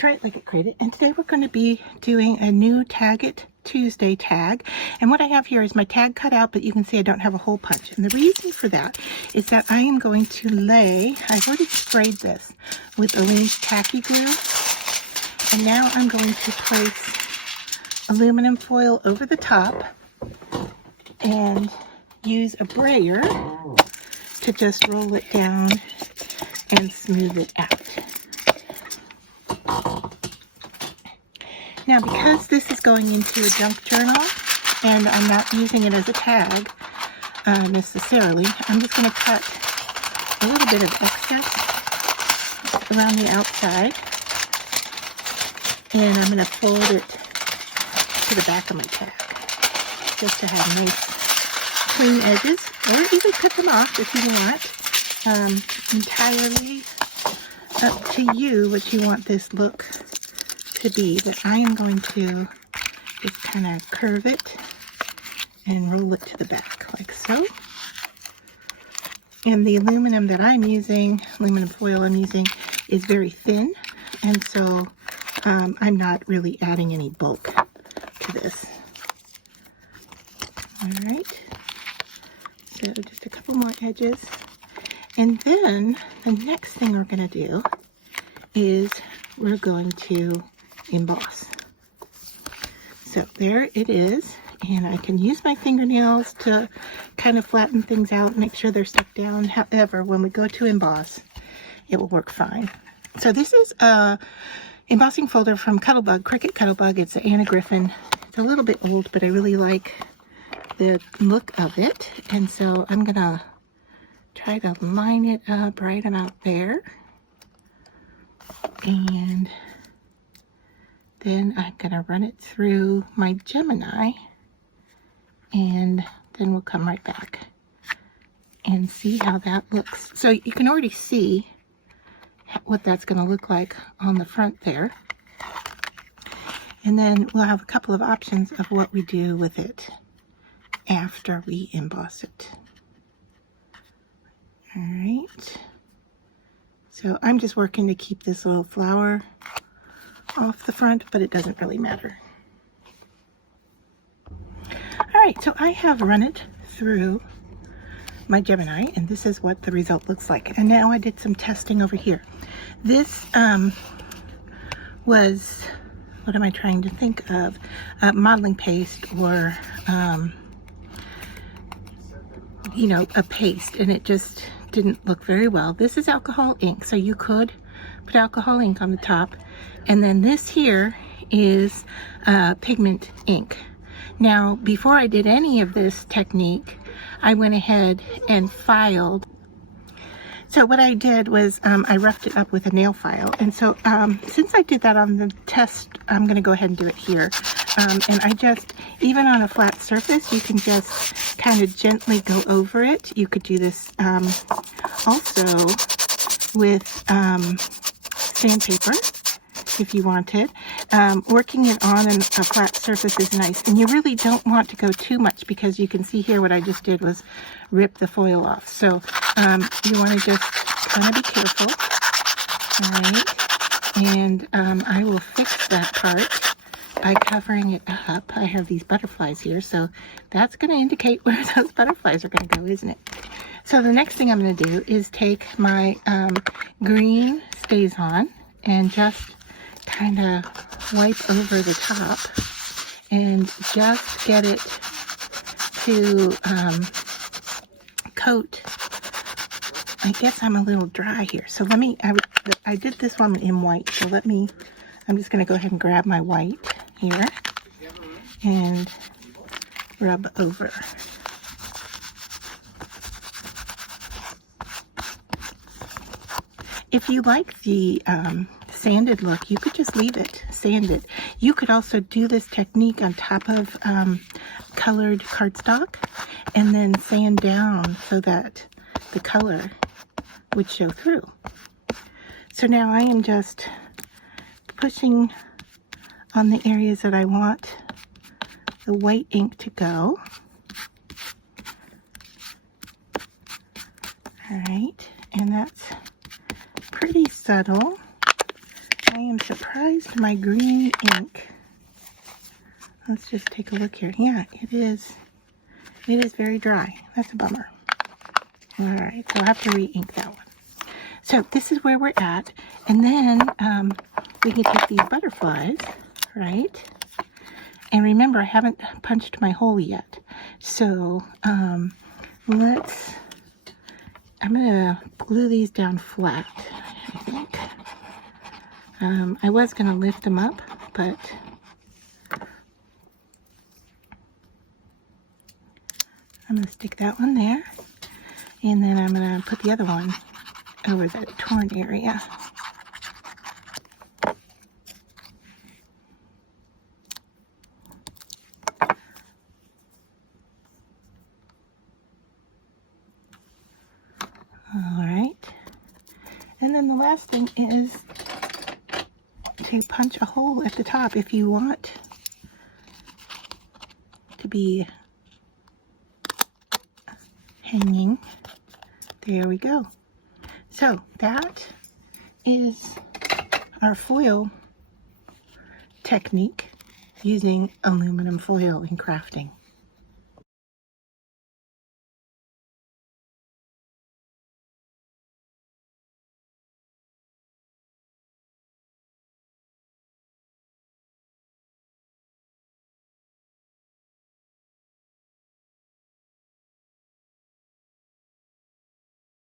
Try It Like It Created, and today we're going to be doing a new Tag It Tuesday tag. And what I have here is my tag cut out, but you can see I don't have a hole punch. And the reason for that is that I am going to lay, I've already sprayed this with arranged tacky glue, and now I'm going to place aluminum foil over the top and use a brayer to just roll it down and smooth it out. Now, because this is going into a junk journal and I'm not using it as a tag necessarily, I'm just going to cut a little bit of excess around the outside, and I'm going to fold it to the back of my tag just to have nice clean edges, or you can cut them off if you want. Entirely up to you what you want this look to be, but I am going to just kind of curve it and roll it to the back like so. And the aluminum that I'm using, aluminum foil I'm using, is very thin, and so I'm not really adding any bulk to this. Alright, so just a couple more edges, and then the next thing we're going to do is we're going to emboss. So there it is, and I can use my fingernails to kind of flatten things out, make sure they're stuck down. However, when we go to emboss, it will work fine. So this is a embossing folder from Cuttlebug, Cricut Cuttlebug. It's an Anna Griffin. It's a little bit old, but I really like the look of it, and so I'm gonna try to line it up right about there, and then I'm going to run it through my Gemini, and then we'll come right back and see how that looks. So you can already see what that's going to look like on the front there. And then we'll have a couple of options of what we do with it after we emboss it. All right. So I'm just working to keep this little flower off the front, but it doesn't really matter. All right, so I have run it through my Gemini, and this is what the result looks like. And now I did some testing over here. This was, what am I trying to think of? Modeling paste, or you know, a paste, and it just didn't look very well. This is alcohol ink, so you could put alcohol ink on the top, and then this here is pigment ink. Now, before I did any of this technique, I went ahead and filed. So what I did was I roughed it up with a nail file, and so since I did that on the test, I'm going to go ahead and do it here. And I just, even on a flat surface, you can just kind of gently go over it. You could do this also with sandpaper if you wanted. Working it on a flat surface is nice, and you really don't want to go too much, because you can see here what I just did was rip the foil off. So you want to just kind of be careful. All right, and I will fix that part by covering it up. I have these butterflies here, so that's going to indicate where those butterflies are going to go, isn't it? So the next thing I'm going to do is take my green StazOn and just kind of wipe over the top and just get it to coat. I guess I'm a little dry here, so let me, I did this one in white, so I'm just going to go ahead and grab my white here and rub over. If you like the sanded look, you could just leave it sanded. You could also do this technique on top of colored cardstock and then sand down so that the color would show through. So now I am just pushing on the areas that I want the white ink to go. All right, and that's pretty subtle. I am surprised my green ink. Let's just take a look here. Yeah, it is very dry. That's a bummer. All right, so I'll have to re-ink that one. So this is where we're at. And then we can take these butterflies, right? And remember, I haven't punched my hole yet. So I'm going to glue these down flat, I think. I was going to lift them up, but I'm going to stick that one there. And then I'm going to put the other one over that torn area. All right. And then the last thing is to punch a hole at the top if you want to be hanging. There we go. So that is our foil technique using aluminum foil in crafting.